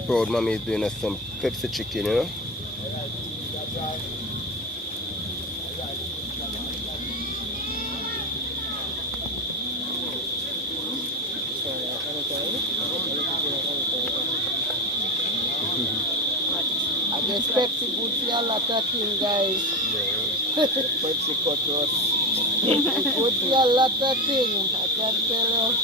Proud mommy is doing us some Pepsi chicken, you know. I guess Pepsi good for a lot of things, guys. Pepsi cut us. It's good for a lot of things, I can tell you.